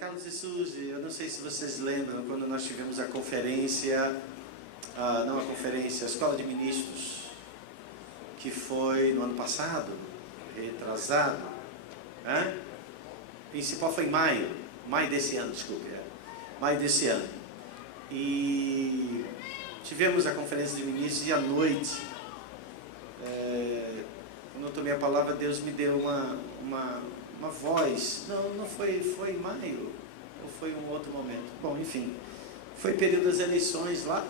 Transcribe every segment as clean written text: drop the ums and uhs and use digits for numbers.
Carlos e Suzy, eu não sei se vocês lembram quando nós tivemos a conferência, a Escola de Ministros, que foi no ano passado, retrasado, o principal foi em maio desse ano, maio desse ano, e tivemos a conferência de ministros e à noite, quando eu tomei a palavra, Deus me deu uma voz. Não foi em maio, ou foi um outro momento? Bom, enfim, foi período das eleições lá.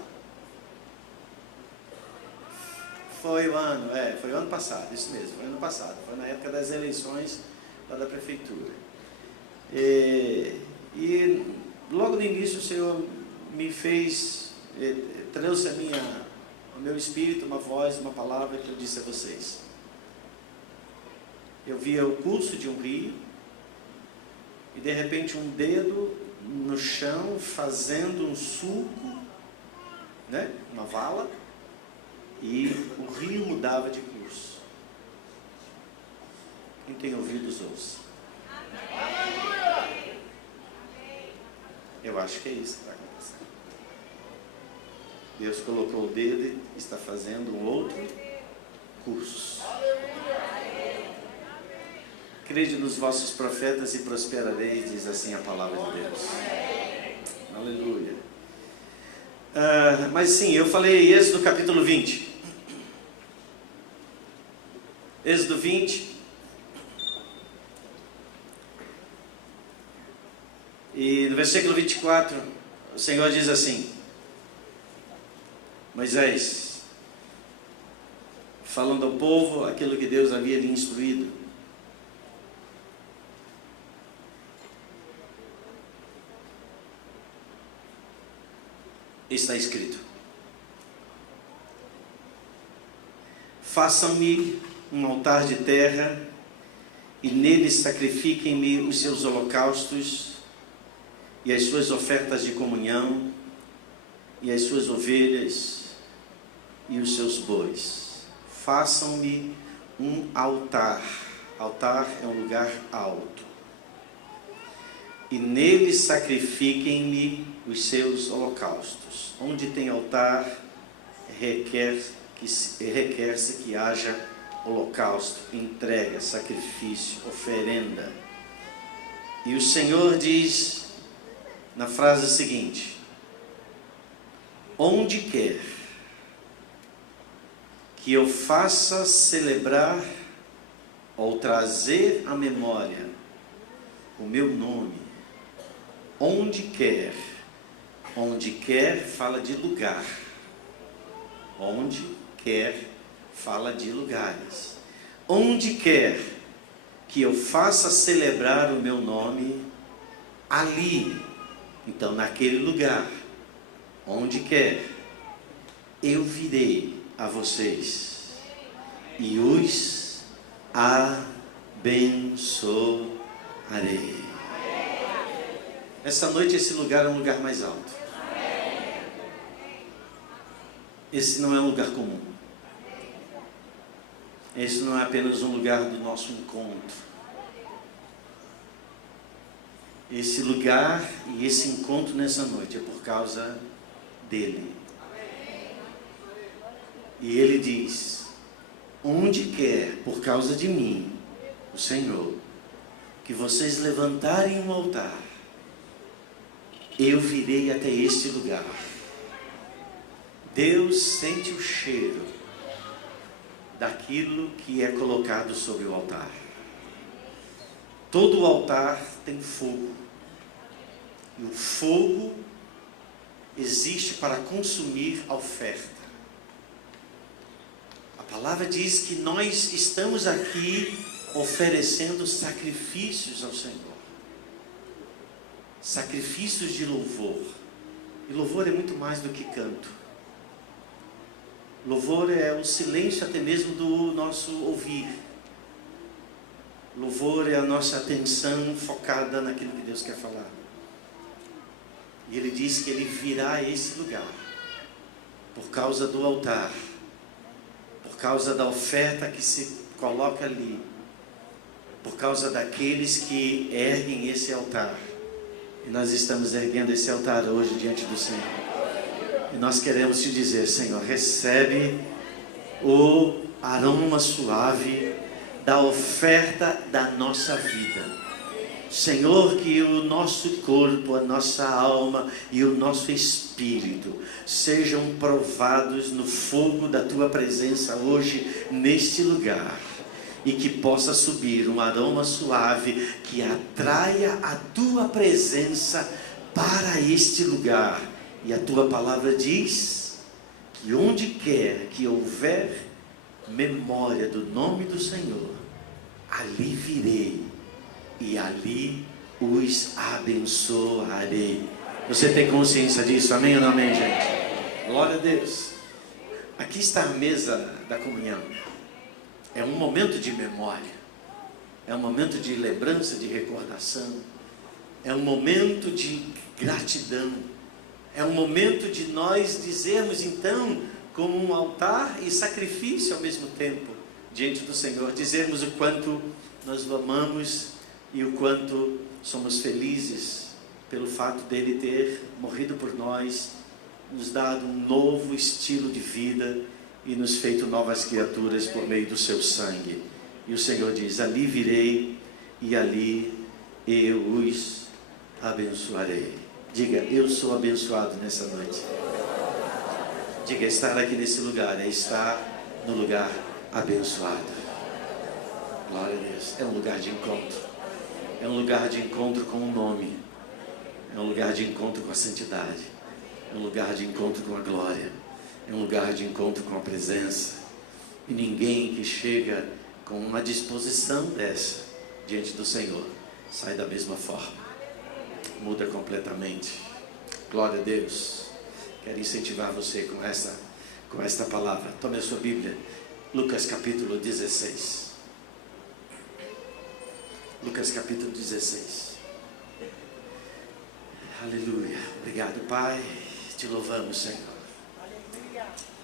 Foi o ano passado, isso mesmo, foi ano passado, foi na época das eleições lá da prefeitura. E logo no início o Senhor me fez, trouxe ao meu espírito uma voz, uma palavra que eu disse a vocês. Eu via o curso de um rio e de repente um dedo no chão fazendo um sulco, uma vala, e o rio mudava de curso. Quem tem ouvidos, ouça. Eu acho que é isso que vai acontecer. Deus colocou o dedo e está fazendo um outro curso. Crede nos vossos profetas e prosperareis, diz assim a palavra de Deus. Aleluia. Mas sim, eu falei Êxodo capítulo 20. Êxodo 20. E no versículo 24, o Senhor diz assim: Moisés, falando ao povo aquilo que Deus havia lhe instruído. Está escrito: façam-me um altar de terra e nele sacrifiquem-me os seus holocaustos e as suas ofertas de comunhão e as suas ovelhas e os seus bois. Façam-me um altar. Altar é um lugar alto. E nele sacrifiquem-me os seus holocaustos. Onde tem altar, requer-se que haja holocausto, entrega, sacrifício, oferenda. E o Senhor diz na frase seguinte: onde quer que eu faça celebrar ou trazer à memória o meu nome, onde quer fala de lugar, onde quer fala de lugares, onde quer que eu faça celebrar o meu nome, ali, então naquele lugar, onde quer, eu virei a vocês e os abençoarei. Essa noite esse lugar é um lugar mais alto. Esse não é um lugar comum. Esse não é apenas um lugar do nosso encontro. Esse lugar e esse encontro nessa noite é por causa dele. E ele diz: onde quer, por causa de mim, o Senhor, que vocês levantarem um altar, eu virei até este lugar. Deus sente o cheiro daquilo que é colocado sobre o altar. Todo o altar tem fogo. E o fogo existe para consumir a oferta. A palavra diz que nós estamos aqui oferecendo sacrifícios ao Senhor. Sacrifícios de louvor. E louvor é muito mais do que canto. Louvor é o silêncio até mesmo do nosso ouvir. Louvor é a nossa atenção focada naquilo que Deus quer falar. E ele diz que ele virá a esse lugar por causa do altar, por causa da oferta que se coloca ali, por causa daqueles que erguem esse altar. E nós estamos erguendo esse altar hoje diante do Senhor. E nós queremos te dizer, Senhor, recebe o aroma suave da oferta da nossa vida. Senhor, que o nosso corpo, a nossa alma e o nosso espírito sejam provados no fogo da Tua presença hoje neste lugar. E que possa subir um aroma suave que atraia a Tua presença para este lugar. E a Tua palavra diz que onde quer que houver memória do nome do Senhor, ali virei e ali os abençoarei. Você tem consciência disso? Amém ou não amém, gente? Glória a Deus. Aqui está a mesa da comunhão. É um momento de memória. É um momento de lembrança, de recordação. É um momento de gratidão. É um momento de nós dizermos então, como um altar e sacrifício ao mesmo tempo, diante do Senhor, dizermos o quanto nós o amamos e o quanto somos felizes pelo fato dele ter morrido por nós, nos dado um novo estilo de vida e nos feito novas criaturas por meio do seu sangue. E o Senhor diz: ali virei e ali eu os abençoarei. Diga: eu sou abençoado nessa noite. Diga: estar aqui nesse lugar é estar no lugar abençoado. Glória a Deus. É um lugar de encontro. É um lugar de encontro com o nome. É um lugar de encontro com a santidade. É um lugar de encontro com a glória. É um lugar de encontro com a presença. E ninguém que chega com uma disposição dessa diante do Senhor sai da mesma forma. Muda completamente. Glória a Deus. Quero incentivar você com esta palavra. Tome a sua Bíblia. Lucas capítulo 16. Lucas capítulo 16. Aleluia. Obrigado, Pai. Te louvamos, Senhor.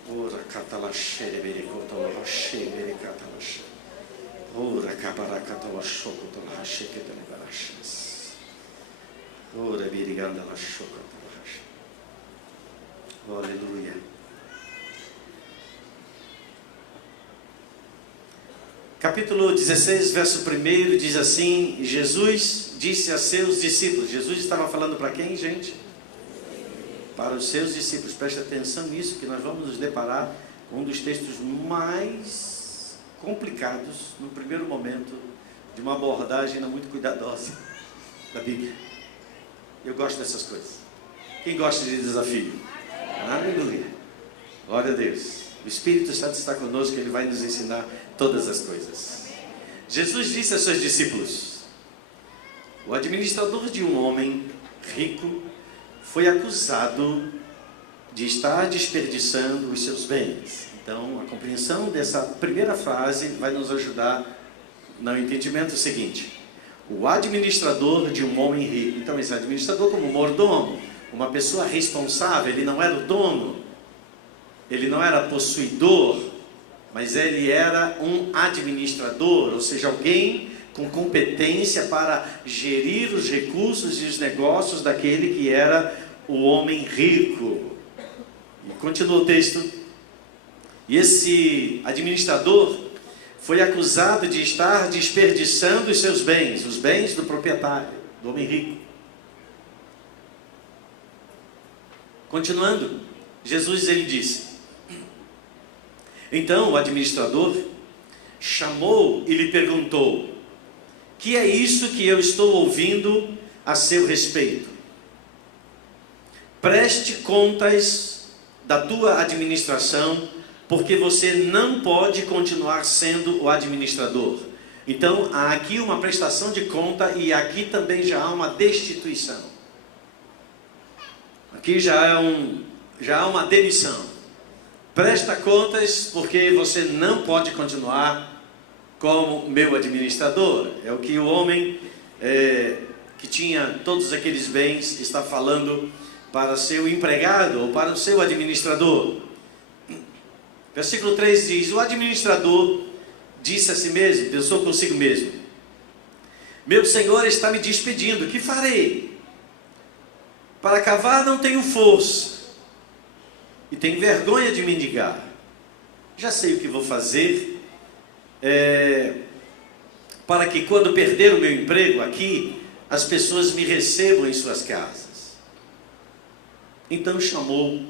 Ora catalashere bericotoloshe bericatalashe. Ora cabaracatoloshocotolashe que telebarachas. Ora birigandalashocotolashe. Aleluia. Capítulo 16, verso 1 diz assim: Jesus disse a seus discípulos. Jesus estava falando para quem, gente? Para os seus discípulos. Preste atenção nisso, que nós vamos nos deparar com um dos textos mais complicados, no primeiro momento, de uma abordagem não muito cuidadosa da Bíblia. Eu gosto dessas coisas. Quem gosta de desafio? Aleluia. Glória a Deus. O Espírito Santo está conosco, Ele vai nos ensinar todas as coisas. Jesus disse a seus discípulos: o administrador de um homem rico foi acusado de estar desperdiçando os seus bens. Então, a compreensão dessa primeira frase vai nos ajudar no entendimento seguinte: o administrador de um homem rico. Então, esse administrador, como mordomo, uma pessoa responsável, ele não era o dono, ele não era possuidor, mas ele era um administrador, ou seja, alguém com competência para gerir os recursos e os negócios daquele que era o homem rico. E continua o texto. E esse administrador foi acusado de estar desperdiçando os seus bens, os bens do proprietário, do homem rico. Continuando, Jesus ele disse: então o administrador chamou e lhe perguntou: que é isso que eu estou ouvindo a seu respeito? Preste contas da tua administração, porque você não pode continuar sendo o administrador. Então há aqui uma prestação de conta e aqui também já há uma destituição. Aqui já há uma demissão. Presta contas, porque você não pode continuar como meu administrador. É o que o homem que tinha todos aqueles bens está falando para seu empregado ou para o seu administrador. Versículo 3 diz: o administrador disse a si mesmo, pensou consigo mesmo: meu senhor está me despedindo, que farei? Para cavar não tenho força, e tenho vergonha de mendigar. Já sei o que vou fazer, para que quando perder o meu emprego aqui, as pessoas me recebam em suas casas. Então chamou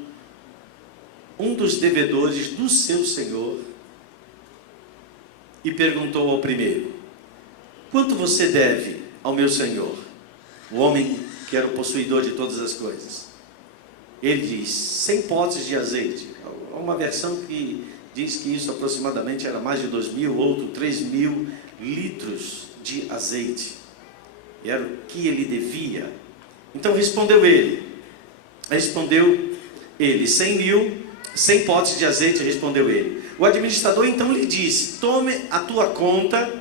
um dos devedores do seu senhor e perguntou ao primeiro: quanto você deve ao meu senhor? O homem que era o possuidor de todas as coisas. Ele diz: 100 potes de azeite. Há uma versão que diz que isso aproximadamente era mais de 2.000, outro 3.000 litros de azeite. E era o que ele devia. Então respondeu ele, 100 potes de azeite, respondeu ele. O administrador então lhe disse: tome a tua conta,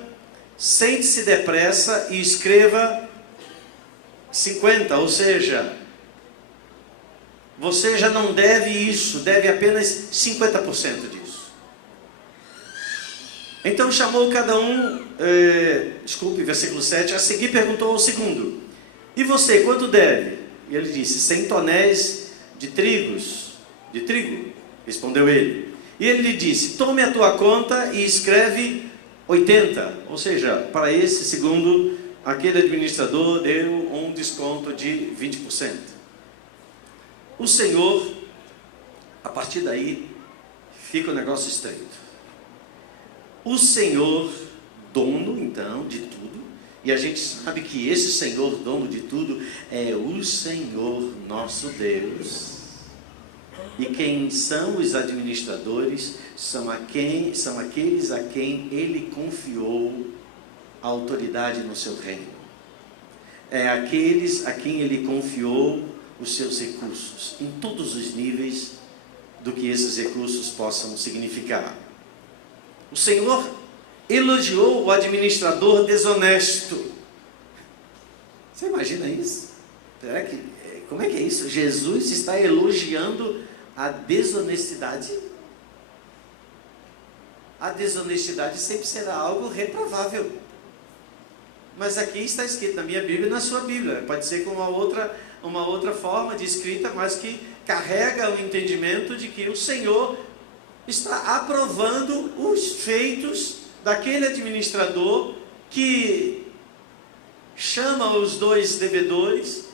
sente-se depressa e escreva 50, ou seja, você já não deve isso, deve apenas 50% disso. Então chamou cada um, versículo 7, a seguir perguntou ao segundo: e você, quanto deve? E ele disse: 100 tonéis de trigo, respondeu ele. E ele lhe disse: tome a tua conta e escreve 80, ou seja, para esse segundo, aquele administrador deu um desconto de 20%. O Senhor, a partir daí, fica o negócio estreito. O Senhor, dono então de tudo, e a gente sabe que esse Senhor, dono de tudo, é o Senhor nosso Deus. E quem são os administradores? São aqueles a quem Ele confiou a autoridade no seu reino. É aqueles a quem Ele confiou os seus recursos, em todos os níveis do que esses recursos possam significar. O Senhor elogiou o administrador desonesto. Você imagina isso? Como é que é isso? Jesus está elogiando a desonestidade. A desonestidade sempre será algo reprovável. Mas aqui está escrito na minha Bíblia e na sua Bíblia. Pode ser com uma outra forma de escrita, mas que carrega o entendimento de que o Senhor está aprovando os feitos daquele administrador que chama os dois devedores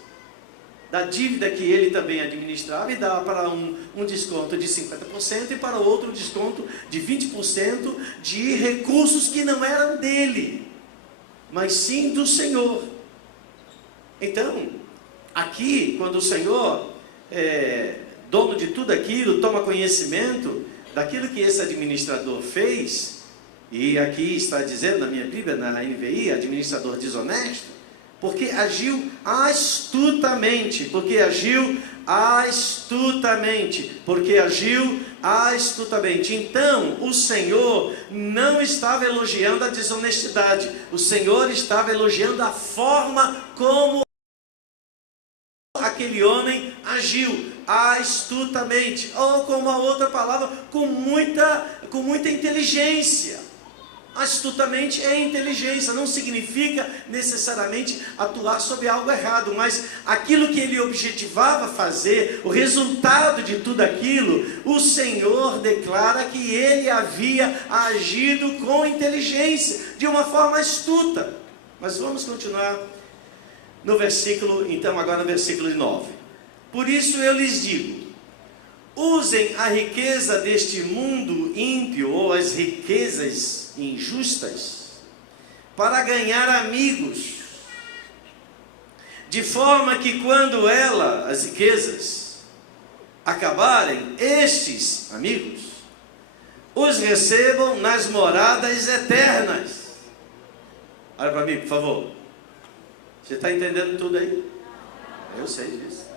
da dívida que ele também administrava e dá para um desconto de 50% e para outro um desconto de 20% de recursos que não eram dele, mas sim do Senhor. Então, aqui, quando o Senhor, dono de tudo aquilo, toma conhecimento daquilo que esse administrador fez, e aqui está dizendo na minha Bíblia, na NVI, administrador desonesto, porque agiu astutamente, Então, o Senhor não estava elogiando a desonestidade, o Senhor estava elogiando a forma como aquele homem agiu, astutamente, ou com uma outra palavra, com muita inteligência. Astutamente é inteligência, não significa necessariamente atuar sobre algo errado, mas aquilo que ele objetivava fazer, o resultado de tudo aquilo, o Senhor declara que ele havia agido com inteligência, de uma forma astuta. Mas vamos continuar no versículo, então agora no versículo 9. Por isso eu lhes digo, usem a riqueza deste mundo ímpio, ou as riquezas injustas, para ganhar amigos, de forma que quando as riquezas acabarem, estes amigos os recebam nas moradas eternas. Olha para mim, por favor. Você está entendendo tudo aí? Eu sei disso.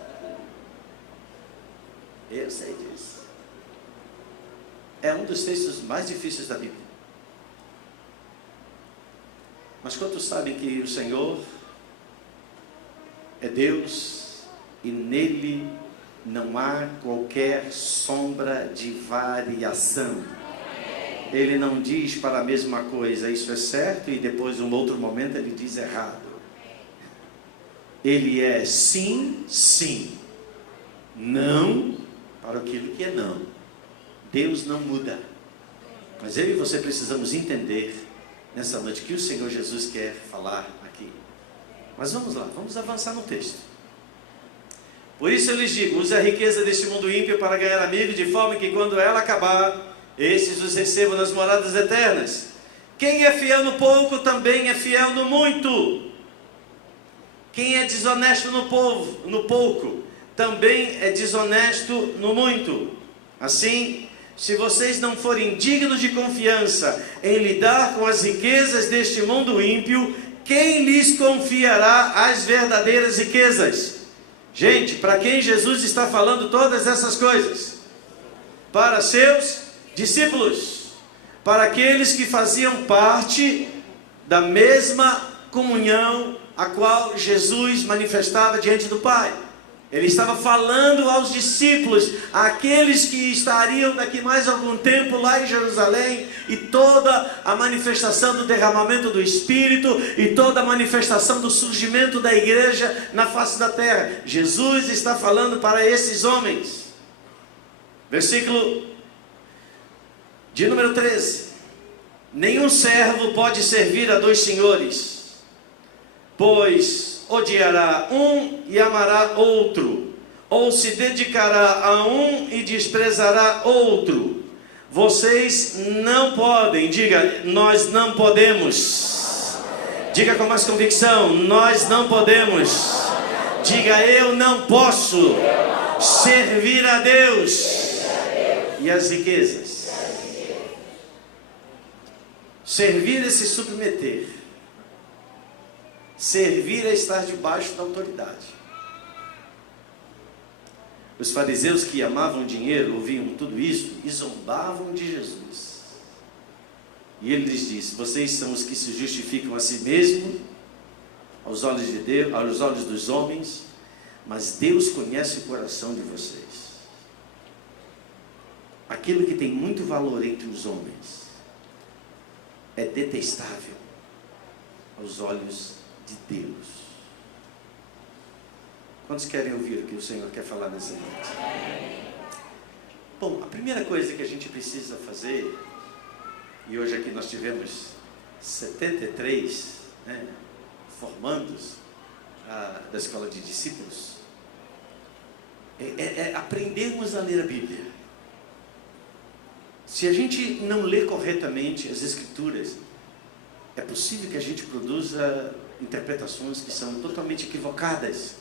É um dos textos mais difíceis da Bíblia. Mas quantos sabem que o Senhor é Deus e nele não há qualquer sombra de variação? Ele não diz para a mesma coisa, isso é certo, e depois, em um outro momento, ele diz errado. Ele é sim, sim. Não para aquilo que é não. Deus não muda. Mas eu e você precisamos entender nessa noite que o Senhor Jesus quer falar aqui. Mas vamos lá, vamos avançar no texto. Por isso eu lhes digo, use a riqueza deste mundo ímpio para ganhar amigos, de forma que quando ela acabar, esses os recebam nas moradas eternas. Quem é fiel no pouco, também é fiel no muito. Quem é desonesto no pouco, também é desonesto no muito. Assim, se vocês não forem dignos de confiança em lidar com as riquezas deste mundo ímpio, quem lhes confiará as verdadeiras riquezas? Gente, para quem Jesus está falando todas essas coisas? Para seus discípulos, para aqueles que faziam parte da mesma comunhão a qual Jesus manifestava diante do Pai. Ele estava falando aos discípulos, àqueles que estariam daqui mais algum tempo lá em Jerusalém, e toda a manifestação do derramamento do Espírito, e toda a manifestação do surgimento da igreja na face da terra. Jesus está falando para esses homens. Versículo de número 13. Nenhum servo pode servir a dois senhores, pois odiará um e amará outro, ou se dedicará a um e desprezará outro. Vocês não podem, diga, nós não podemos. Diga com mais convicção, nós não podemos. Diga, eu não posso servir a Deus e as riquezas. Servir é se submeter. Servir é estar debaixo da autoridade. Os fariseus que amavam dinheiro, ouviam tudo isso e zombavam de Jesus. E ele lhes disse: vocês são os que se justificam a si mesmos, aos olhos de Deus, aos olhos dos homens, mas Deus conhece o coração de vocês. Aquilo que tem muito valor entre os homens é detestável aos olhos de Deus. Quantos querem ouvir o que o Senhor quer falar nessa noite? Bom, a primeira coisa que a gente precisa fazer, e hoje aqui nós tivemos 73 formandos da escola de discípulos, é aprendermos a ler a Bíblia. Se a gente não lê corretamente as Escrituras, é possível que a gente produza interpretações que são totalmente equivocadas,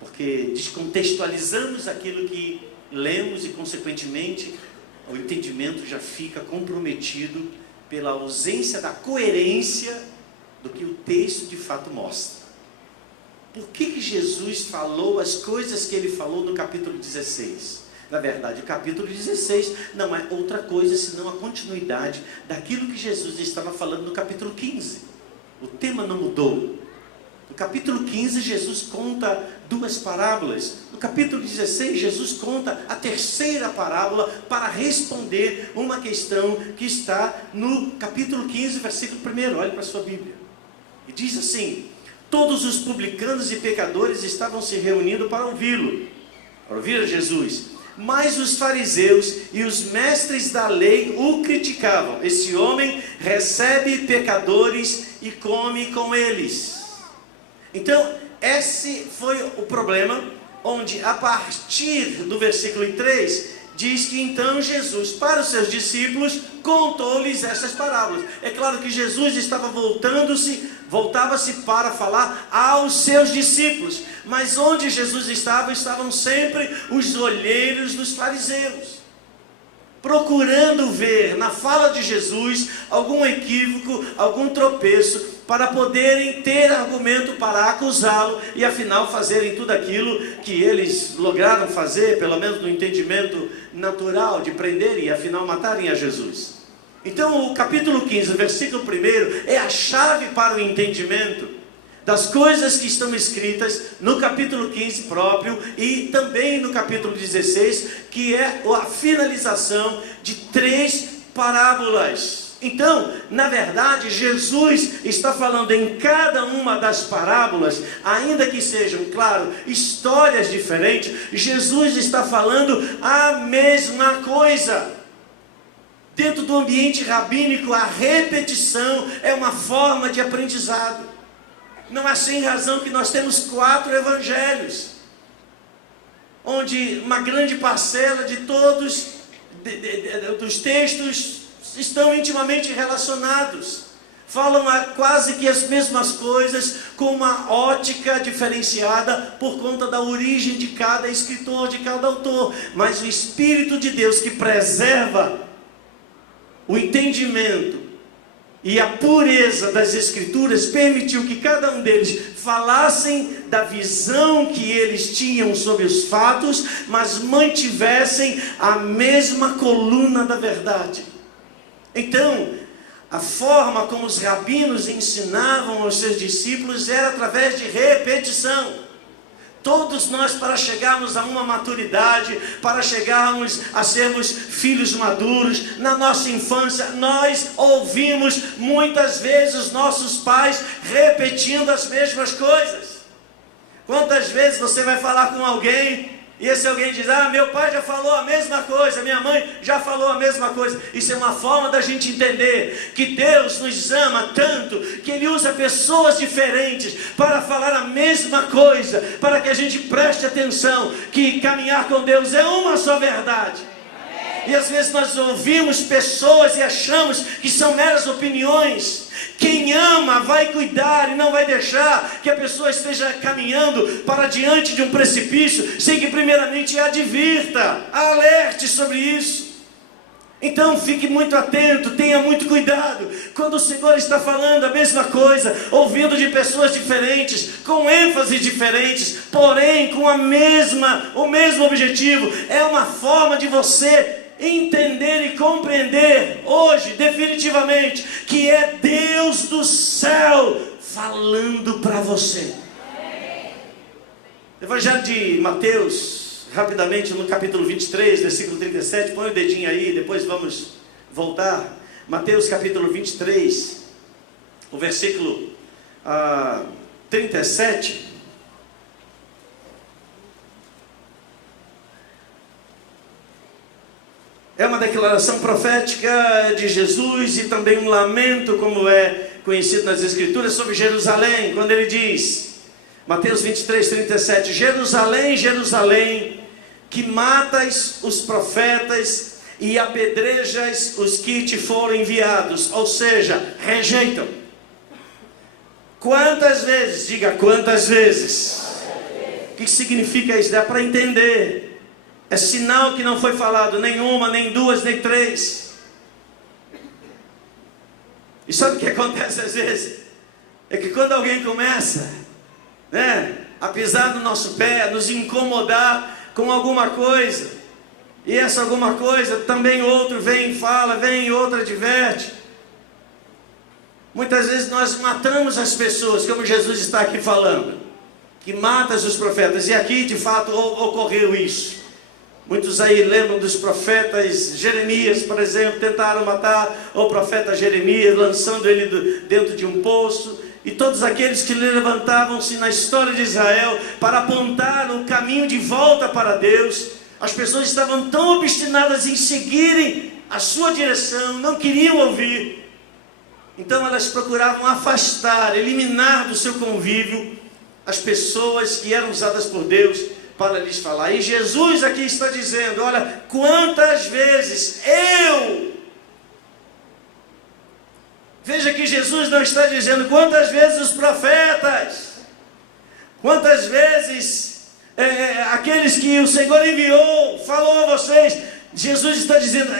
porque descontextualizamos aquilo que lemos e, consequentemente, o entendimento já fica comprometido pela ausência da coerência do que o texto de fato mostra. Por que Jesus falou as coisas que ele falou no capítulo 16? Na verdade, o capítulo 16 não é outra coisa senão a continuidade daquilo que Jesus estava falando no capítulo 15. O tema não mudou. No capítulo 15, Jesus conta duas parábolas. No capítulo 16, Jesus conta a terceira parábola para responder uma questão que está no capítulo 15, versículo 1. Olhe para a sua Bíblia. E diz assim: todos os publicanos e pecadores estavam se reunindo para ouvi-lo, para ouvir a Jesus. Mas os fariseus e os mestres da lei o criticavam. Esse homem recebe pecadores e come com eles. Então, esse foi o problema, onde a partir do versículo 3, diz que então Jesus, para os seus discípulos, contou-lhes essas parábolas. É claro que Jesus estava voltava-se para falar aos seus discípulos, mas onde Jesus estava, estavam sempre os olheiros dos fariseus, procurando ver na fala de Jesus algum equívoco, algum tropeço, para poderem ter argumento para acusá-lo e afinal fazerem tudo aquilo que eles lograram fazer, pelo menos no entendimento natural, de prenderem e afinal matarem a Jesus. Então o capítulo 15, versículo 1 é a chave para o entendimento das coisas que estão escritas no capítulo 15 próprio e também no capítulo 16, que é a finalização de 3 parábolas. Então, na verdade, Jesus está falando em cada uma das parábolas, ainda que sejam, claro, histórias diferentes, Jesus está falando a mesma coisa. Dentro do ambiente rabínico, a repetição é uma forma de aprendizado. Não é sem razão que nós temos 4 evangelhos, onde uma grande parcela de todos dos textos estão intimamente relacionados. Falam quase que as mesmas coisas, com uma ótica diferenciada por conta da origem de cada escritor, de cada autor. Mas o Espírito de Deus, que preserva o entendimento e a pureza das Escrituras, permitiu que cada um deles falassem da visão que eles tinham sobre os fatos, mas mantivessem a mesma coluna da verdade. Então, a forma como os rabinos ensinavam aos seus discípulos era através de repetição. Todos nós, para chegarmos a uma maturidade, para chegarmos a sermos filhos maduros, na nossa infância, nós ouvimos muitas vezes os nossos pais repetindo as mesmas coisas. Quantas vezes você vai falar com alguém e esse alguém diz: ah, meu pai já falou a mesma coisa, minha mãe já falou a mesma coisa. Isso é uma forma da gente entender que Deus nos ama tanto, que Ele usa pessoas diferentes para falar a mesma coisa, para que a gente preste atenção que caminhar com Deus é uma só verdade. E às vezes nós ouvimos pessoas e achamos que são meras opiniões. Quem ama vai cuidar e não vai deixar que a pessoa esteja caminhando para diante de um precipício sem que primeiramente a advirta, a alerte sobre isso. Então fique muito atento, tenha muito cuidado quando o Senhor está falando a mesma coisa, ouvindo de pessoas diferentes, com ênfases diferentes, porém com o mesmo objetivo. É uma forma de você entender e compreender hoje, definitivamente, que é Deus do céu falando para você. Evangelho de Mateus, rapidamente, no capítulo 23, versículo 37, põe o dedinho aí, depois vamos voltar. Mateus capítulo 23, o versículo 37. É uma declaração profética de Jesus e também um lamento, como é conhecido nas Escrituras, sobre Jerusalém, quando ele diz, Mateus 23, 37, Jerusalém, Jerusalém, que matas os profetas e apedrejas os que te foram enviados, ou seja, rejeitam. Quantas vezes? Diga, quantas vezes? O que significa isso? Dá para entender. É sinal que não foi falado nem uma, nem duas, nem 3. E sabe o que acontece às vezes? É que quando alguém começa, a pisar no nosso pé, nos incomodar com alguma coisa, e essa alguma coisa também outro vem e fala, vem e outro adverte. Muitas vezes nós matamos as pessoas, como Jesus está aqui falando, que matas os profetas, e aqui de fato ocorreu isso. Muitos aí lembram dos profetas. Jeremias, por exemplo, tentaram matar o profeta Jeremias, lançando ele dentro de um poço. E todos aqueles que levantavam-se na história de Israel para apontar o caminho de volta para Deus, as pessoas estavam tão obstinadas em seguirem a sua direção, não queriam ouvir. Então elas procuravam afastar, eliminar do seu convívio as pessoas que eram usadas por Deus para lhes falar. E Jesus aqui está dizendo: olha, quantas vezes veja que Jesus não está dizendo quantas vezes os profetas, quantas vezes aqueles que o Senhor enviou, falou a vocês. Jesus está dizendo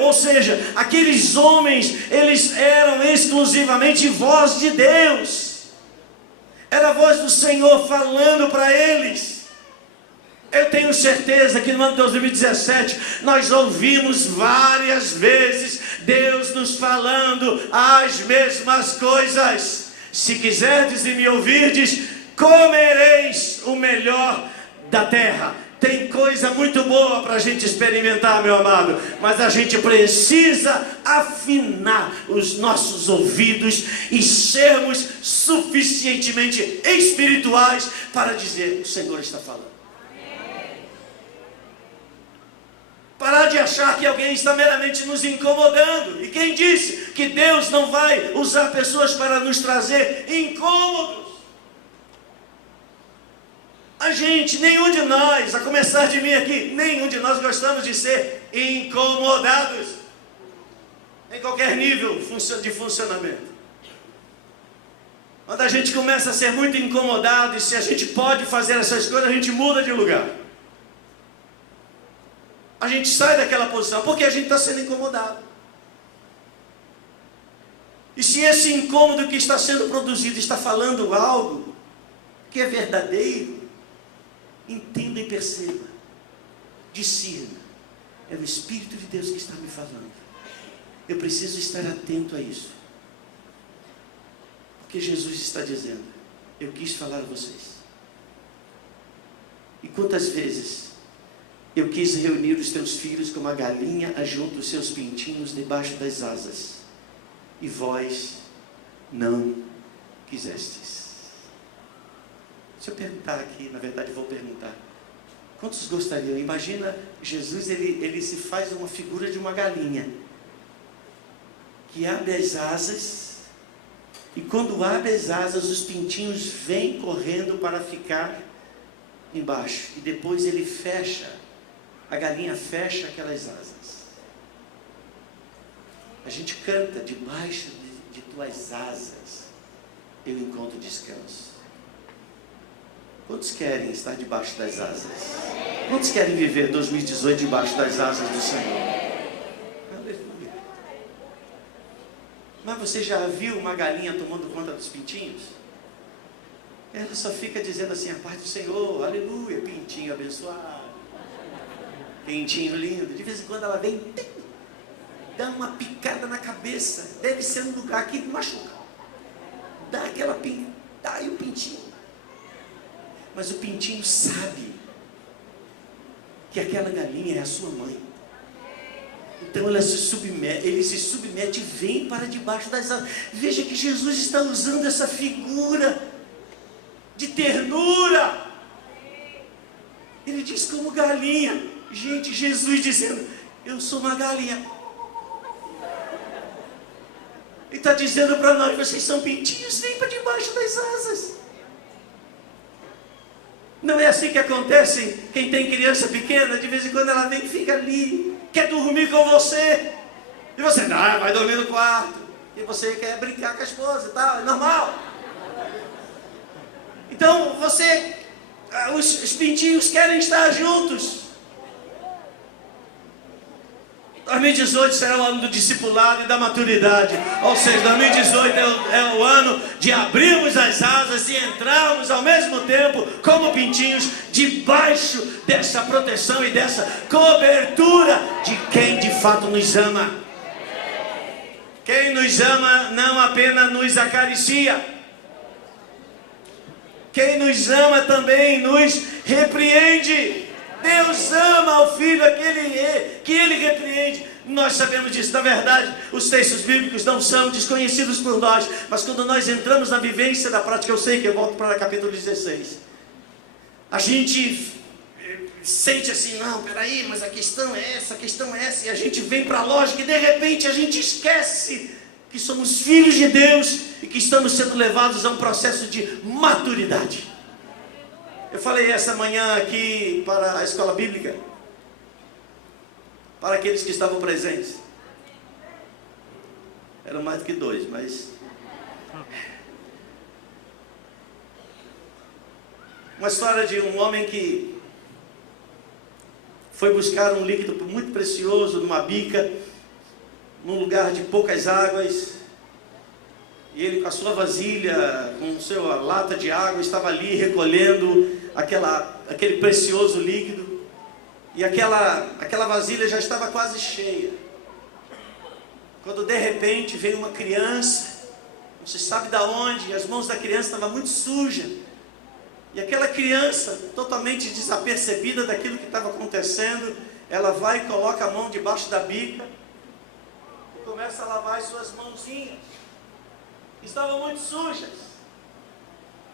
ou seja, aqueles homens, eles eram exclusivamente voz de Deus, era a voz do Senhor falando para eles. Eu tenho certeza que no ano de 2017 nós ouvimos várias vezes Deus nos falando as mesmas coisas. Se quiserdes e me ouvirdes, comereis o melhor da terra. Tem coisa muito boa para a gente experimentar, meu amado, mas a gente precisa afinar os nossos ouvidos e sermos suficientemente espirituais para dizer: o Senhor está falando. Parar de achar que alguém está meramente nos incomodando. E quem disse que Deus não vai usar pessoas para nos trazer incômodos? A gente, nenhum de nós, a começar de mim aqui, nenhum de nós gostamos de ser incomodados em qualquer nível de funcionamento. Quando a gente começa a ser muito incomodado, e se a gente pode fazer essas coisas, a gente muda de lugar. A gente sai daquela posição, porque a gente está sendo incomodado. E se esse incômodo que está sendo produzido está falando algo que é verdadeiro, entenda e perceba, discirna, é o Espírito de Deus que está me falando. Eu preciso estar atento a isso, porque Jesus está dizendo: eu quis falar a vocês. E quantas vezes eu quis reunir os teus filhos como a galinha ajunta os seus pintinhos debaixo das asas, e vós não quisestes. Se eu perguntar aqui, na verdade vou perguntar: quantos gostariam? Imagina Jesus, ele se faz uma figura de uma galinha que abre as asas, e quando abre as asas, os pintinhos vêm correndo para ficar embaixo, e depois ele fecha, a galinha fecha aquelas asas. A gente canta: debaixo de tuas asas eu encontro descanso. Quantos querem estar debaixo das asas? Quantos querem viver 2018 debaixo das asas do Senhor? Aleluia. Mas você já viu uma galinha tomando conta dos pintinhos? Ela só fica dizendo assim: a paz do Senhor, aleluia, pintinho abençoado, pintinho lindo. De vez em quando ela vem, dá uma picada na cabeça, deve ser um lugar que machuca, dá aquela dá o pintinho. Mas o pintinho sabe que aquela galinha é a sua mãe. Então ele se submete e vem para debaixo das asas. Veja que Jesus está usando essa figura de ternura. Ele diz: como galinha. Gente, Jesus dizendo: eu sou uma galinha. Ele está dizendo para nós: vocês são pintinhos, vem para debaixo das asas. Não é assim que acontece? Quem tem criança pequena, de vez em quando ela vem e fica ali, quer dormir com você, e você: não, vai dormir no quarto, e você quer brincar com a esposa e tal, é normal. Então os pintinhos querem estar juntos. 2018 será o ano do discipulado e da maturidade. Ou seja, 2018 é o ano de abrirmos as asas e entrarmos ao mesmo tempo, como pintinhos, debaixo dessa proteção e dessa cobertura de quem de fato nos ama. Quem nos ama não apenas nos acaricia, quem nos ama também nos repreende. Deus ama o Filho que Ele repreende. Nós sabemos disso. Na verdade, os textos bíblicos não são desconhecidos por nós, mas quando nós entramos na vivência da prática, eu sei que eu volto para o capítulo 16, a gente sente assim: não, peraí, mas a questão é essa, e a gente vem para a lógica, e de repente a gente esquece que somos filhos de Deus e que estamos sendo levados a um processo de maturidade. Eu falei essa manhã aqui para a escola bíblica, para aqueles que estavam presentes. Eram mais do que 2, mas... uma história de um homem que foi buscar um líquido muito precioso numa bica, num lugar de poucas águas, e ele com a sua vasilha, com a sua lata de água, estava ali recolhendo aquele precioso líquido, e aquela vasilha já estava quase cheia, quando de repente veio uma criança, não se sabe de onde, as mãos da criança estavam muito sujas, E aquela criança, totalmente desapercebida daquilo que estava acontecendo, ela vai e coloca a mão debaixo da bica e começa a lavar as suas mãozinhas. Estavam muito sujas,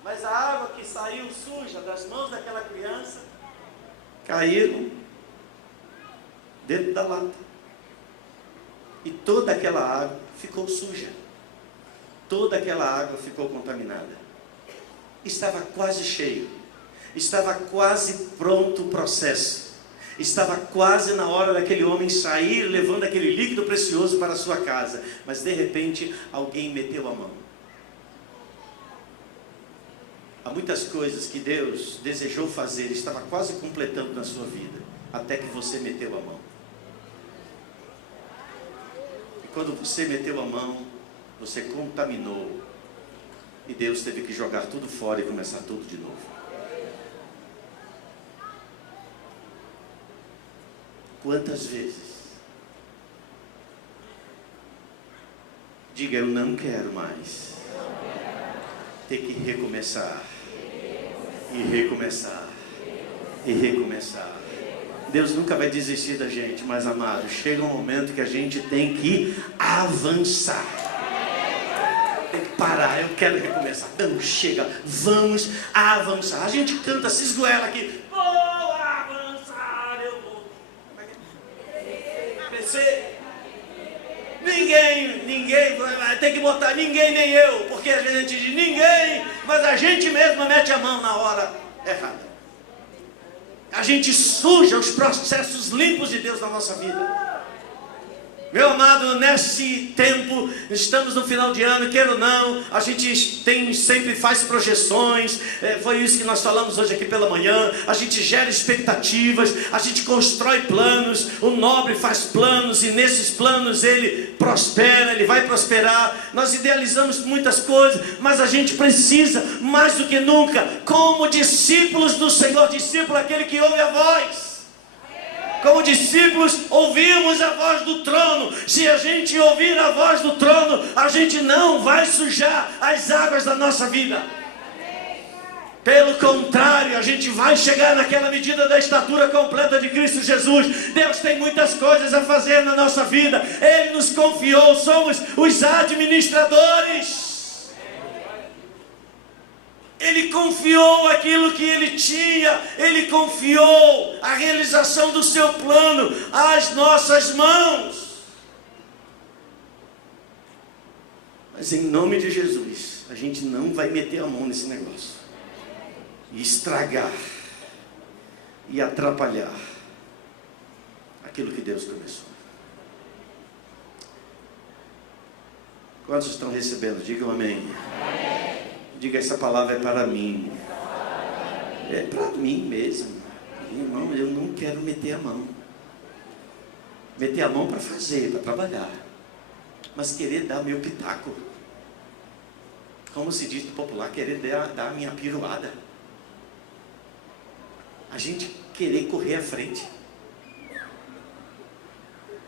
mas a água que saiu suja das mãos daquela criança caíram dentro da lata. E toda aquela água ficou suja. Toda aquela água ficou contaminada. Estava quase cheio. Estava quase pronto o processo. Estava quase na hora daquele homem sair, levando aquele líquido precioso para a sua casa. Mas de repente, alguém meteu a mão. Há muitas coisas que Deus desejou fazer, estava quase completando na sua vida, até que você meteu a mão. E quando você meteu a mão, você contaminou. E Deus teve que jogar tudo fora e começar tudo de novo. Quantas vezes? Diga, eu não quero mais ter que recomeçar. E recomeçar. E recomeçar. Deus nunca vai desistir da gente, mas amado, chega um momento que a gente tem que avançar. Tem que parar, eu quero recomeçar. Não, chega, vamos avançar. A gente canta, se esgoela aqui. Vou avançar, eu vou. Crescer. Ninguém, tem que botar ninguém, nem eu. Porque a gente diz ninguém, mas a gente mesmo mete a mão na hora errada. A gente suja os processos limpos de Deus na nossa vida. Meu amado, nesse tempo, estamos no final de ano, queira ou não, a gente sempre faz projeções, foi isso que nós falamos hoje aqui pela manhã, a gente gera expectativas, a gente constrói planos, o nobre faz planos e nesses planos ele prospera, ele vai prosperar, nós idealizamos muitas coisas, mas a gente precisa, mais do que nunca, como discípulos do Senhor, discípulo aquele que ouve a voz. Como discípulos, ouvimos a voz do trono. Se a gente ouvir a voz do trono, a gente não vai sujar as águas da nossa vida. Pelo contrário, a gente vai chegar naquela medida da estatura completa de Cristo Jesus. Deus tem muitas coisas a fazer na nossa vida. Ele nos confiou, somos os administradores. Ele confiou aquilo que ele tinha, ele confiou a realização do seu plano às nossas mãos. Mas em nome de Jesus, a gente não vai meter a mão nesse negócio e estragar e atrapalhar aquilo que Deus começou. Quantos estão recebendo? Digam amém. Amém. Diga, essa palavra é para mim. É para mim mesmo. Irmão, eu não quero meter a mão. Meter a mão para fazer, para trabalhar. Mas querer dar meu pitaco. Como se diz no popular, querer dar a minha piruada. A gente querer correr à frente.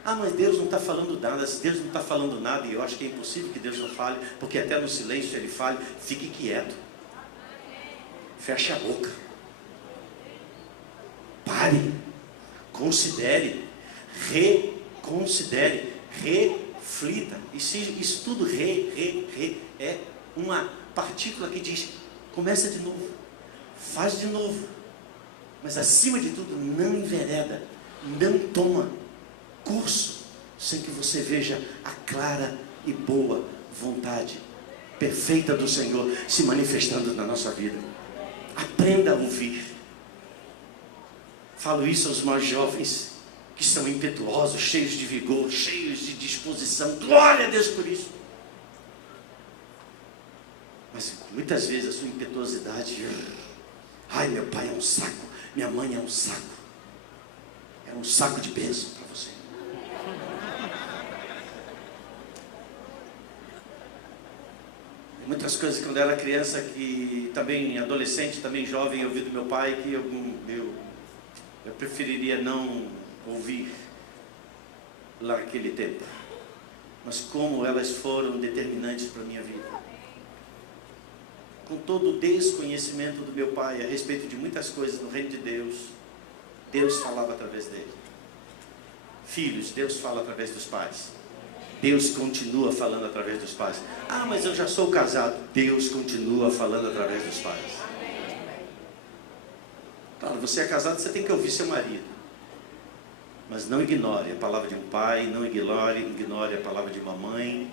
Ah, mas Deus não está falando nada, se Deus não está falando nada, e eu acho que é impossível que Deus não fale, porque até no silêncio Ele fale, fique quieto. Feche a boca. Pare. Considere. Reconsidere. Reflita. E se isso tudo é uma partícula que diz, começa de novo. Faz de novo. Mas acima de tudo, não envereda. Não toma curso sem que você veja a clara e boa vontade perfeita do Senhor se manifestando na nossa vida. Aprenda a ouvir. Falo isso aos mais jovens que são impetuosos, cheios de vigor, cheios de disposição. Glória a Deus por isso. Mas muitas vezes a sua impetuosidade, ai, meu pai é um saco, minha mãe é um saco. É um saco de bênção para você. Muitas coisas quando eu era criança, que também adolescente, também jovem, eu ouvi do meu pai que eu preferiria não ouvir lá naquele tempo. Mas como elas foram determinantes para a minha vida. com todo o desconhecimento do meu pai a respeito de muitas coisas no reino de Deus, Deus falava através dele. Filhos, Deus fala através dos pais. Deus continua falando através dos pais. Ah, mas eu já sou casado. Deus continua falando através dos pais. Claro, você é casado, você tem que ouvir seu marido. Mas não ignore a palavra de um pai, não ignore a palavra de uma mãe,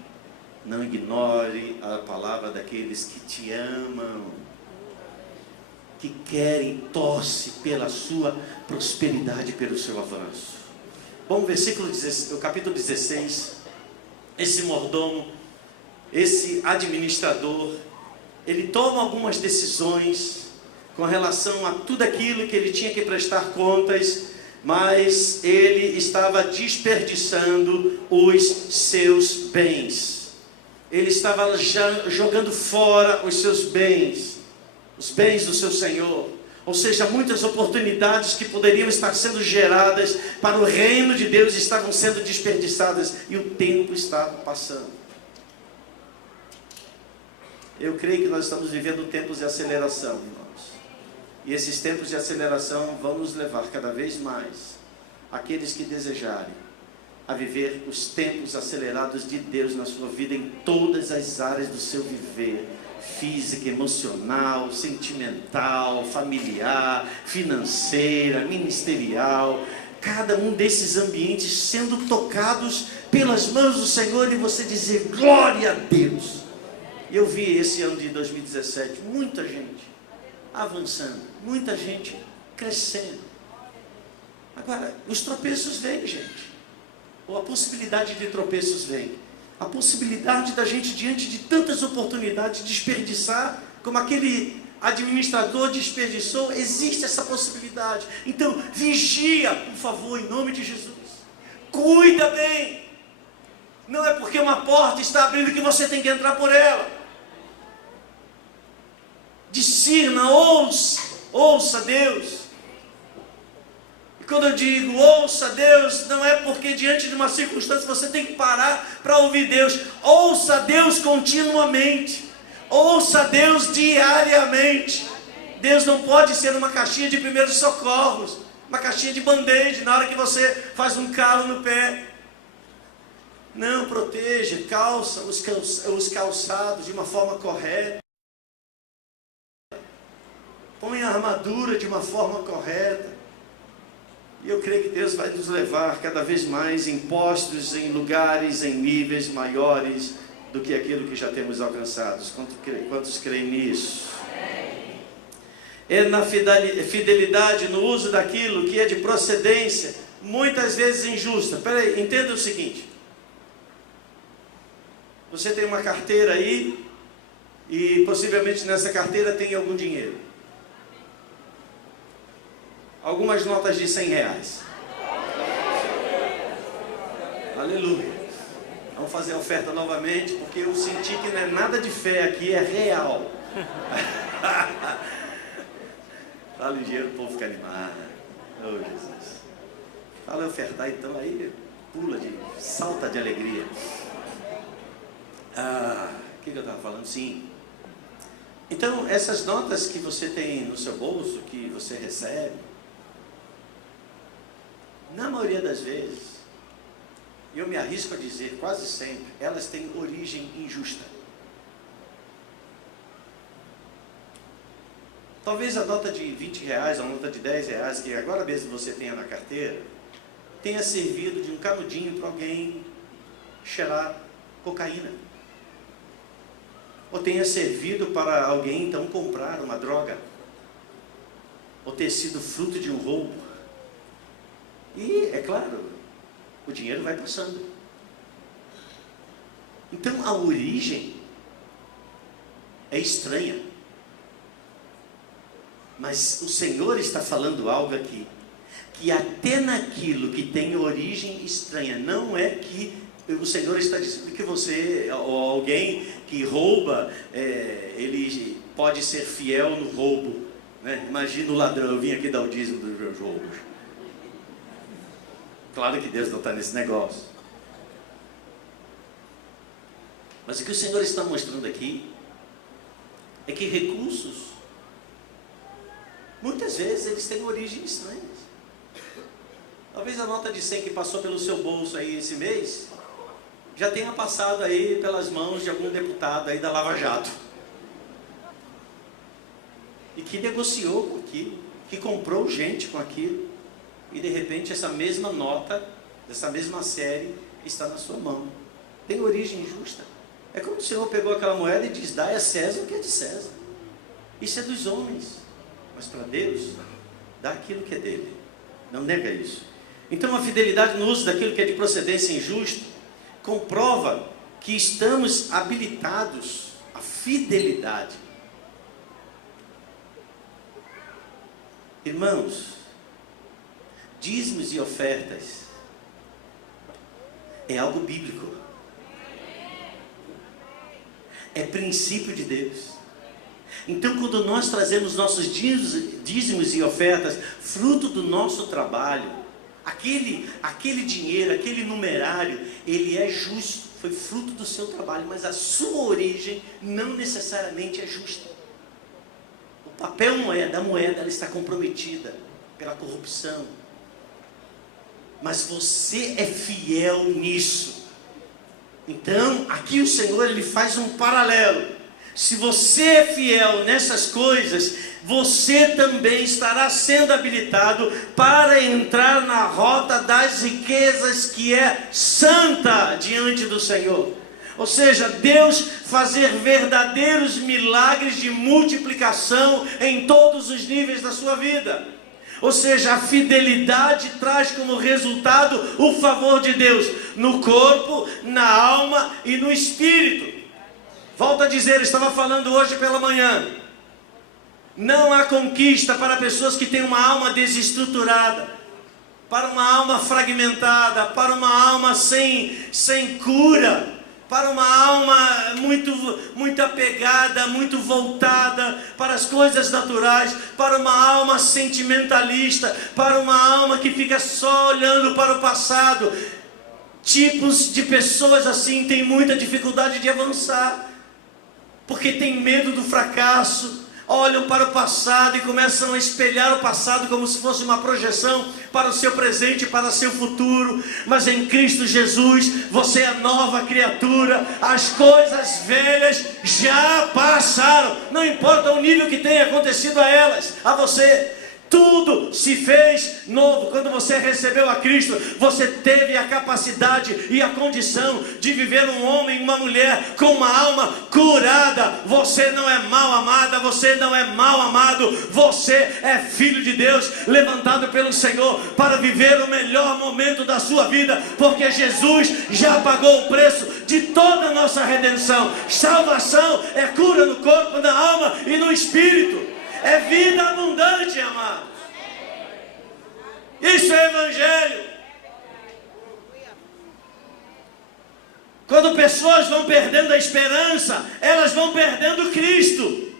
não ignore a palavra daqueles que te amam, que querem, torce pela sua prosperidade, pelo seu avanço. Bom, o capítulo 16, esse mordomo, esse administrador, ele toma algumas decisões com relação a tudo aquilo que ele tinha que prestar contas, mas ele estava desperdiçando os seus bens. Ele estava jogando fora os seus bens, os bens do seu Senhor. Ou seja, muitas oportunidades que poderiam estar sendo geradas para o reino de Deus estavam sendo desperdiçadas e o tempo estava passando. Eu creio que nós estamos vivendo tempos de aceleração, irmãos. E esses tempos de aceleração vão nos levar cada vez mais, aqueles que desejarem, a viver os tempos acelerados de Deus na sua vida em todas as áreas do seu viver. Física, emocional, sentimental, familiar, financeira, ministerial. Cada um desses ambientes sendo tocados pelas mãos do Senhor e você dizer glória a Deus. E eu vi esse ano de 2017 muita gente avançando, muita gente crescendo. Agora, os tropeços vêm, gente, ou a possibilidade de tropeços vem. A possibilidade da gente, diante de tantas oportunidades, desperdiçar, como aquele administrador desperdiçou, existe essa possibilidade. Então, vigia, por favor, em nome de Jesus. Cuida bem. Não é porque uma porta está abrindo que você tem que entrar por ela. Discirna, ouça Deus. Quando eu digo ouça Deus, não é porque diante de uma circunstância você tem que parar para ouvir Deus. Ouça Deus continuamente. Ouça Deus diariamente. Deus não pode ser uma caixinha de primeiros socorros, uma caixinha de band-aid na hora que você faz um calo no pé. Não, proteja, calça os calçados de uma forma correta. Põe a armadura de uma forma correta. E eu creio que Deus vai nos levar cada vez mais em postos, em lugares, em níveis maiores do que aquilo que já temos alcançados. Quantos creem nisso? É na fidelidade no uso daquilo que é de procedência, muitas vezes injusta. Espera aí, entenda o seguinte. Você tem uma carteira aí e possivelmente nessa carteira tem algum dinheiro. Algumas notas de 100 reais. Aleluia. Vamos fazer a oferta novamente, porque eu senti que não é nada de fé aqui, é real. Tá ligeiro, o povo fica animado. Oh, Jesus. Fala ofertar, então aí pula salta de alegria. O que eu estava falando? Sim. Então, essas notas que você tem no seu bolso, que você recebe, na maioria das vezes, eu me arrisco a dizer, quase sempre, elas têm origem injusta. Talvez a nota de 20 reais, a nota de 10 reais, que agora mesmo você tenha na carteira, tenha servido de um canudinho para alguém cheirar cocaína. Ou tenha servido para alguém, então, comprar uma droga. Ou ter sido fruto de um roubo. E, é claro, o dinheiro vai passando. Então, a origem é estranha. Mas o Senhor está falando algo aqui, que até naquilo que tem origem estranha, não é que o Senhor está dizendo que você, ou alguém que rouba, ele pode ser fiel no roubo, né? Imagina o ladrão, eu vim aqui dar o dízimo dos meus roubos. Claro que Deus não está nesse negócio. Mas o que o Senhor está mostrando aqui é que recursos, muitas vezes, eles têm origem estranha. Talvez a nota de 100 que passou pelo seu bolso aí esse mês, já tenha passado aí pelas mãos de algum deputado aí da Lava Jato. E que negociou com aquilo, que comprou gente com aquilo. E de repente essa mesma nota, dessa mesma série, está na sua mão. Tem origem injusta. É como se o Senhor pegou aquela moeda e diz: dá a César o que é de César. Isso é dos homens. Mas para Deus, dá aquilo que é dele. Não nega isso. Então a fidelidade no uso daquilo que é de procedência injusta comprova que estamos habilitados à fidelidade. Irmãos, dízimos e ofertas é algo bíblico. É princípio de Deus. Então, quando nós trazemos nossos dízimos e ofertas, fruto do nosso trabalho, aquele dinheiro, aquele numerário, ele é justo, foi fruto do seu trabalho, mas a sua origem não necessariamente é justa. O papel da moeda, ela está comprometida pela corrupção. Mas você é fiel nisso. Então, aqui o Senhor, ele faz um paralelo. Se você é fiel nessas coisas, você também estará sendo habilitado para entrar na rota das riquezas que é santa diante do Senhor. Ou seja, Deus fazer verdadeiros milagres de multiplicação em todos os níveis da sua vida. Ou seja, a fidelidade traz como resultado o favor de Deus no corpo, na alma e no espírito. Volto a dizer, estava falando hoje pela manhã, não há conquista para pessoas que têm uma alma desestruturada, para uma alma fragmentada, para uma alma sem cura, para uma alma muito apegada, muito voltada para as coisas naturais, para uma alma sentimentalista, para uma alma que fica só olhando para o passado. Tipos de pessoas assim têm muita dificuldade de avançar, porque tem medo do fracasso, olham para o passado e começam a espelhar o passado como se fosse uma projeção para o seu presente, para o seu futuro. Mas em Cristo Jesus, você é nova criatura, as coisas velhas já passaram, não importa o nível que tenha acontecido a elas, a você. Tudo se fez novo. Quando você recebeu a Cristo, você teve a capacidade e a condição de viver um homem e uma mulher com uma alma curada. Você não é mal amada, você não é mal amado, você é filho de Deus, levantado pelo Senhor para viver o melhor momento da sua vida, porque Jesus já pagou o preço de toda a nossa redenção. Salvação é cura no corpo, na alma e no espírito. É vida abundante, amados. Isso é evangelho. Quando pessoas vão perdendo a esperança, elas vão perdendo Cristo.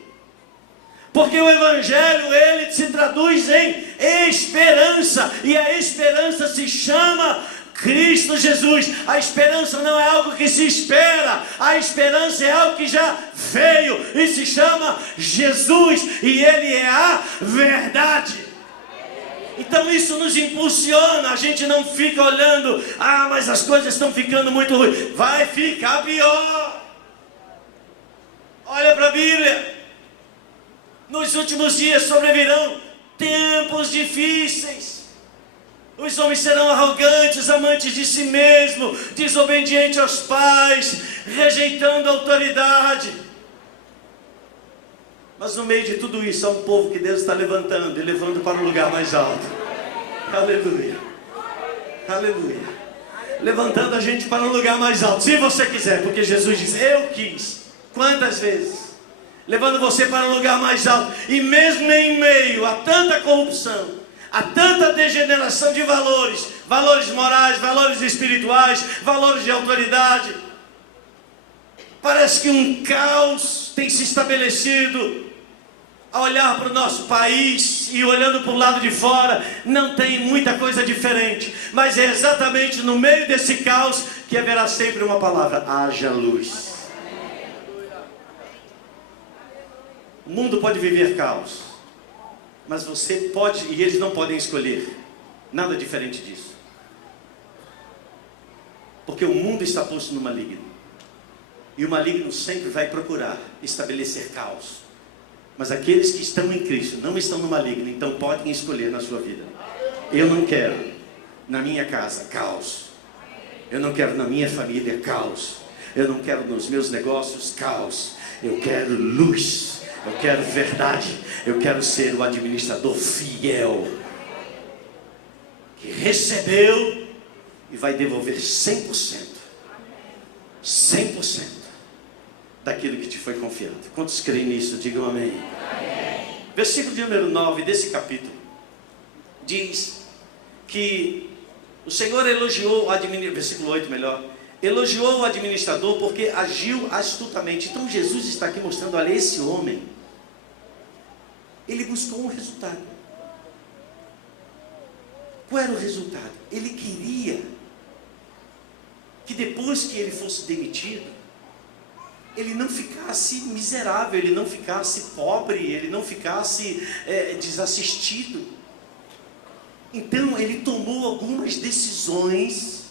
Porque o evangelho, ele se traduz em esperança. E a esperança se chama Cristo Jesus. A esperança não é algo que se espera, a esperança é algo que já veio e se chama Jesus, e Ele é a verdade. Então isso nos impulsiona, a gente não fica olhando, mas as coisas estão ficando muito ruins. Vai ficar pior. Olha para a Bíblia. Nos últimos dias sobrevirão tempos difíceis. Os homens serão arrogantes, amantes de si mesmo, desobedientes aos pais, rejeitando a autoridade. Mas no meio de tudo isso, há um povo que Deus está levantando e levando para um lugar mais alto. Aleluia. Aleluia. Levantando a gente para um lugar mais alto, se você quiser, porque Jesus diz: eu quis. Quantas vezes? Levando você para um lugar mais alto. E mesmo em meio a tanta corrupção, há tanta degeneração de valores, valores morais, valores espirituais, valores de autoridade. Parece que um caos tem se estabelecido. A olhar para o nosso país e olhando para o lado de fora, não tem muita coisa diferente. Mas é exatamente no meio desse caos que haverá sempre uma palavra: haja luz. O mundo pode viver caos, mas você pode, e eles não podem escolher nada diferente disso. Porque o mundo está posto no maligno, e o maligno sempre vai procurar estabelecer caos. Mas aqueles que estão em Cristo não estão no maligno, então podem escolher na sua vida. Eu não quero na minha casa caos. Eu não quero na minha família caos. Eu não quero nos meus negócios caos. Eu quero luz. Eu quero verdade. Eu quero ser o administrador fiel, que recebeu e vai devolver 100%. 100% daquilo que te foi confiado. Quantos creem nisso? Digam amém. Amém. Versículo de número 9 desse capítulo diz que o Senhor elogiou o administrador, versículo 8 melhor, elogiou o administrador porque agiu astutamente. Então Jesus está aqui mostrando, olha, esse homem, ele buscou um resultado. Qual era o resultado? Ele queria que depois que ele fosse demitido, ele não ficasse miserável, ele não ficasse pobre, ele não ficasse desassistido. Então ele tomou algumas decisões.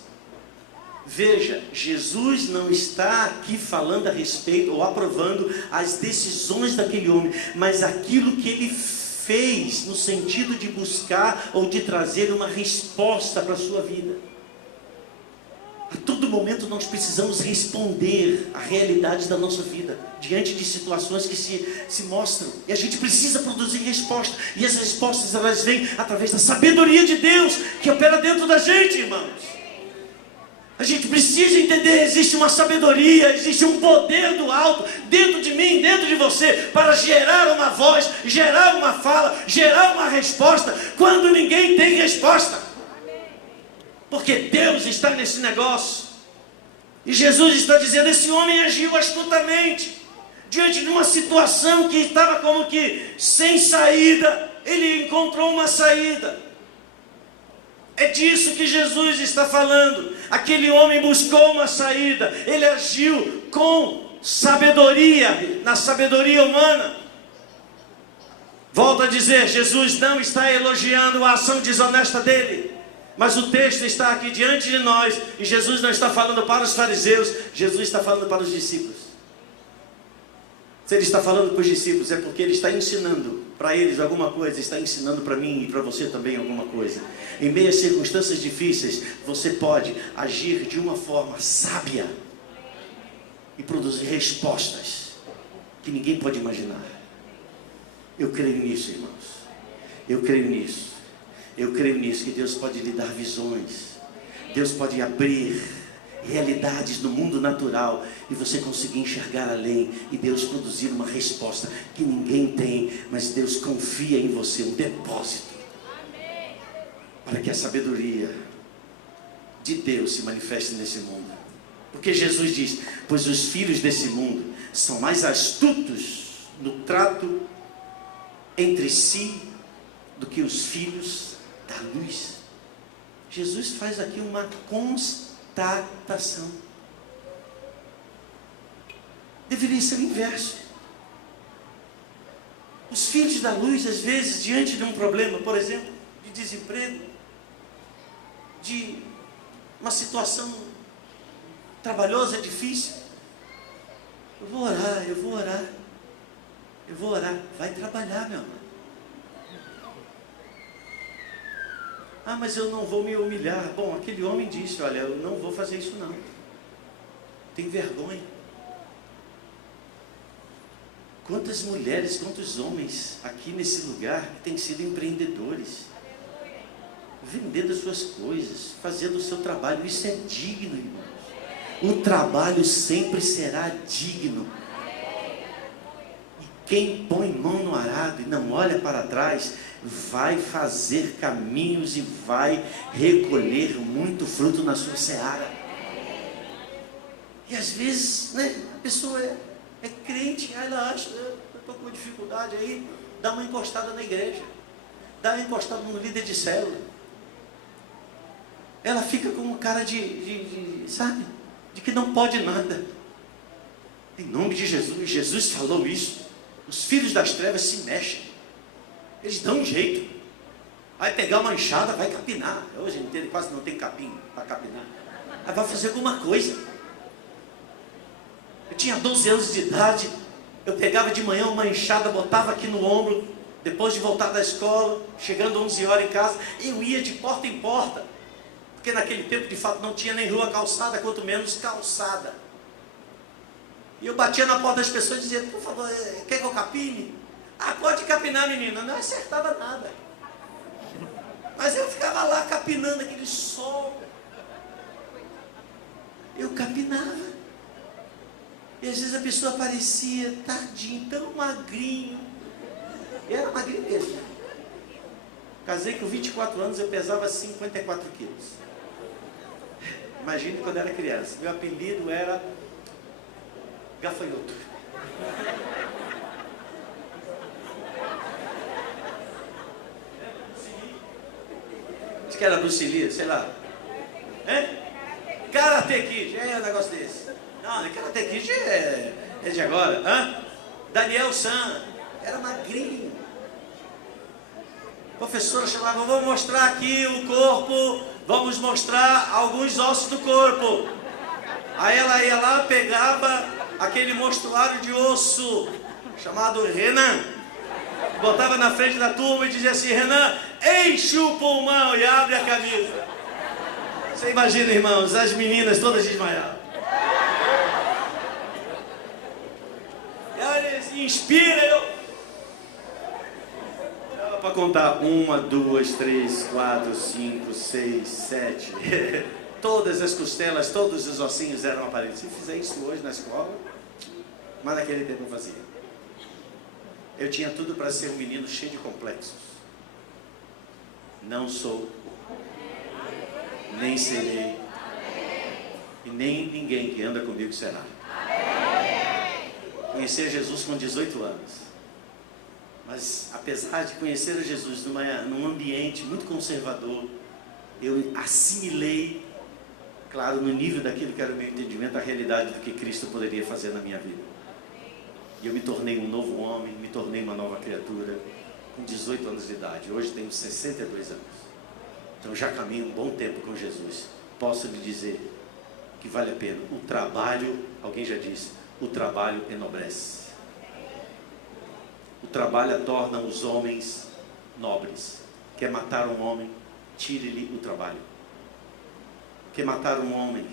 Veja, Jesus não está aqui falando a respeito ou aprovando as decisões daquele homem, mas aquilo que ele fez no sentido de buscar ou de trazer uma resposta para a sua vida. A todo momento nós precisamos responder à realidade da nossa vida, diante de situações que se mostram, e a gente precisa produzir resposta, e as respostas elas vêm através da sabedoria de Deus, que opera dentro da gente, irmãos. A gente precisa entender, existe uma sabedoria, existe um poder do alto, dentro de mim, dentro de você, para gerar uma voz, gerar uma fala, gerar uma resposta, quando ninguém tem resposta. Porque Deus está nesse negócio. E Jesus está dizendo, esse homem agiu astutamente. Diante de uma situação que estava como que sem saída, ele encontrou uma saída. É disso que Jesus está falando. Aquele homem buscou uma saída. Ele agiu com sabedoria, na sabedoria humana. Volto a dizer, Jesus não está elogiando a ação desonesta dele. Mas o texto está aqui diante de nós, e Jesus não está falando para os fariseus, Jesus está falando para os discípulos. Se ele está falando para os discípulos, é porque ele está ensinando para eles alguma coisa, está ensinando para mim e para você também alguma coisa. Em meio a circunstâncias difíceis, você pode agir de uma forma sábia e produzir respostas que ninguém pode imaginar. Eu creio nisso, irmãos. Eu creio nisso. Eu creio nisso, que Deus pode lhe dar visões. Deus pode abrir realidades no mundo natural e você conseguir enxergar além, e Deus produzir uma resposta que ninguém tem, mas Deus confia em você, um depósito, para que a sabedoria de Deus se manifeste nesse mundo. Porque Jesus diz, pois os filhos desse mundo são mais astutos no trato entre si do que os filhos da luz. Jesus faz aqui uma constatação. Deveria ser o inverso. Os filhos da luz, às vezes, diante de um problema, por exemplo, de desemprego, de uma situação trabalhosa, difícil, eu vou orar. Vai trabalhar, meu amor. Ah, mas eu não vou me humilhar. Bom, aquele homem disse, olha, eu não vou fazer isso não. Tem vergonha. Quantas mulheres, quantos homens aqui nesse lugar têm sido empreendedores, vendendo as suas coisas, fazendo o seu trabalho. Isso é digno, irmãos. O trabalho sempre será digno. E quem põe mão no arado e não olha para trás, vai fazer caminhos e vai recolher muito fruto na sua seara. E às vezes, né, a pessoa é crente, aí ela acha, eu estou com dificuldade aí, dá uma encostada na igreja, dá uma encostada no líder de célula. Ela fica com uma cara sabe, de que não pode nada. Em nome de Jesus, Jesus falou isso. Os filhos das trevas se mexem. Eles dão um jeito. Vai pegar uma enxada, vai capinar. Hoje em dia quase não tem capim para capinar. Aí vai fazer alguma coisa. Eu tinha 12 anos de idade. Eu pegava de manhã uma enxada, botava aqui no ombro. Depois de voltar da escola, chegando 11 horas em casa, eu ia de porta em porta. Porque naquele tempo, de fato, não tinha nem rua calçada, quanto menos calçada. E eu batia na porta das pessoas e dizia: por favor, quer que eu capine? Ah, pode capinar, menina. Não acertava nada. Mas eu ficava lá capinando aquele sol. Eu capinava. E às vezes a pessoa aparecia tadinho, tão magrinho. E era magrinho mesmo. Casei com 24 anos, eu pesava 54 quilos. Imagine quando eu era criança. Meu apelido era gafanhoto. Acho que era Bruce Lee, sei lá. Karate Kid, é um negócio desse. Não, Karate Kid é de agora. Daniel San, era magrinho. A professora chamava: vamos mostrar aqui o corpo, vamos mostrar alguns ossos do corpo. Aí ela ia lá, pegava aquele monstruário de osso, chamado Renan, botava na frente da turma e dizia assim: Renan, enche o pulmão e abre a camisa. Você imagina, irmãos, as meninas todas desmaiavam. E inspira, eu para contar: 1, 2, 3, 4, 5, 6, 7. Todas as costelas, todos os ossinhos eram aparentes. Se fizer isso hoje na escola, mas naquele tempo não fazia. Eu tinha tudo para ser um menino cheio de complexos. Não sou, nem serei, e nem ninguém que anda comigo será. Conhecer Jesus com 18 anos. Mas apesar de conhecer a Jesus num ambiente muito conservador, eu assimilei, claro, no nível daquilo que era o meu entendimento, a realidade do que Cristo poderia fazer na minha vida. E eu me tornei um novo homem, me tornei uma nova criatura, com 18 anos de idade. Hoje tenho 62 anos. Então já caminho um bom tempo com Jesus. Posso lhe dizer que vale a pena. O trabalho, alguém já disse, o trabalho enobrece. O trabalho torna os homens nobres. Quer matar um homem? Tire-lhe o trabalho. Quer matar um homem?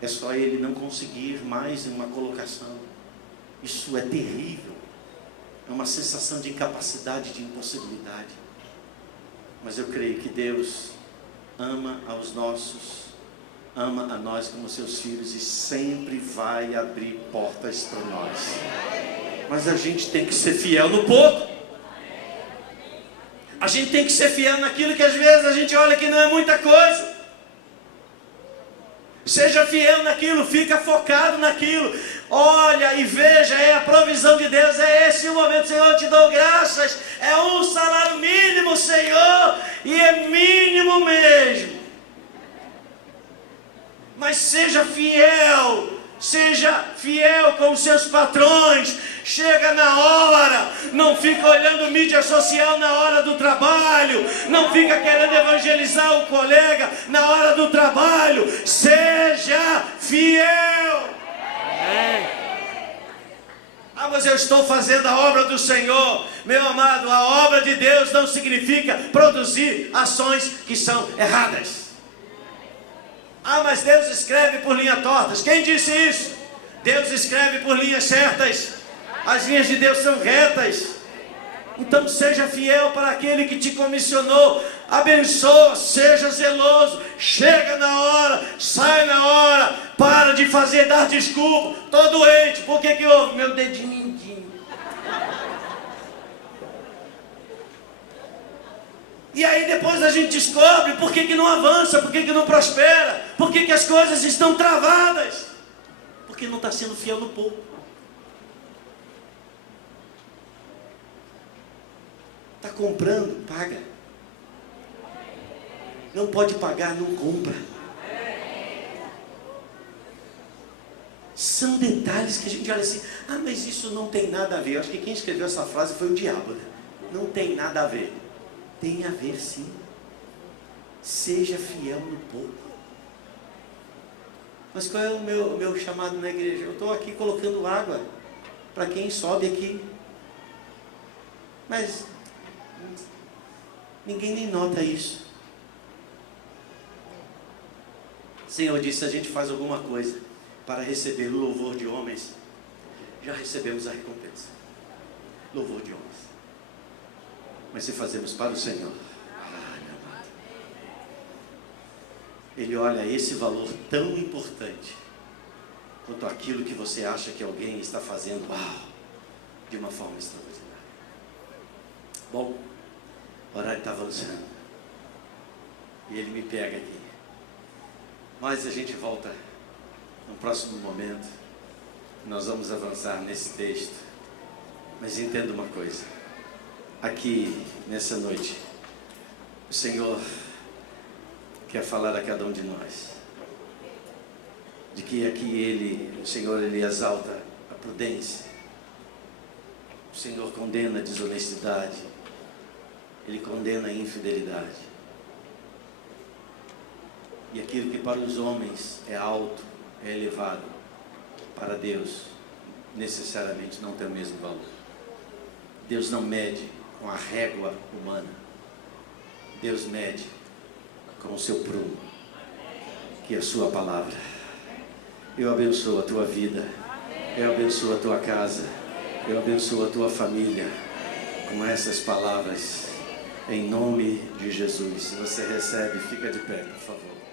É só ele não conseguir mais uma colocação. Isso é terrível. É uma sensação de incapacidade, de impossibilidade. Mas eu creio que Deus ama aos nossos, ama a nós como seus filhos e sempre vai abrir portas para nós. Mas a gente tem que ser fiel no pouco. A gente tem que ser fiel naquilo que às vezes a gente olha que não é muita coisa. Seja fiel naquilo, fica focado naquilo. Olha e veja, é a provisão de Deus, é esse o momento. Senhor, eu te dou graças. É um salário mínimo, Senhor, e é mínimo mesmo. Mas seja fiel. Seja fiel com os seus patrões. Chega na hora. Não fica olhando mídia social na hora do trabalho. Não fica querendo evangelizar o colega na hora do trabalho. Seja fiel. Ah, mas eu estou fazendo a obra do Senhor. Meu amado, a obra de Deus não significa produzir ações que são erradas. Ah, mas Deus escreve por linhas tortas. Quem disse isso? Deus escreve por linhas certas. As linhas de Deus são retas. Então seja fiel para aquele que te comissionou. Abençoa, seja zeloso. Chega na hora, sai na hora. Para de dar desculpa. Estou doente, por que houve? Meu dedinho mindinho. E aí depois a gente descobre por que não avança, por que não prospera, por que as coisas estão travadas. Porque não está sendo fiel no pouco. Está comprando, paga. Não pode pagar, não compra. São detalhes que a gente olha assim, ah, mas isso não tem nada a ver. Eu acho que quem escreveu essa frase foi o diabo, né? Não tem nada a ver. Tem a ver sim. Seja fiel no pouco. Mas qual é o meu chamado na igreja? Eu estou aqui colocando água para quem sobe aqui. Mas ninguém nem nota isso. O Senhor disse, se a gente faz alguma coisa para receber o louvor de homens, já recebemos a recompensa. Louvor de homens. Mas se fazemos para o Senhor, meu amado, Ele olha esse valor tão importante quanto aquilo que você acha que alguém está fazendo, de uma forma extraordinária. Bom, o horário está avançando e ele me pega aqui, mas a gente volta no próximo momento. Nós vamos avançar nesse texto, mas entenda uma coisa: aqui nessa noite o Senhor quer falar a cada um de nós de que aqui o Senhor exalta a prudência, o Senhor condena a desonestidade, Ele condena a infidelidade. E aquilo que para os homens é alto, é elevado, para Deus necessariamente não tem o mesmo valor. Deus não mede com a régua humana. Deus mede com o seu prumo, que é a sua palavra. Eu abençoo a tua vida, eu abençoo a tua casa, eu abençoo a tua família com essas palavras, em nome de Jesus. Se você recebe, fica de pé, por favor.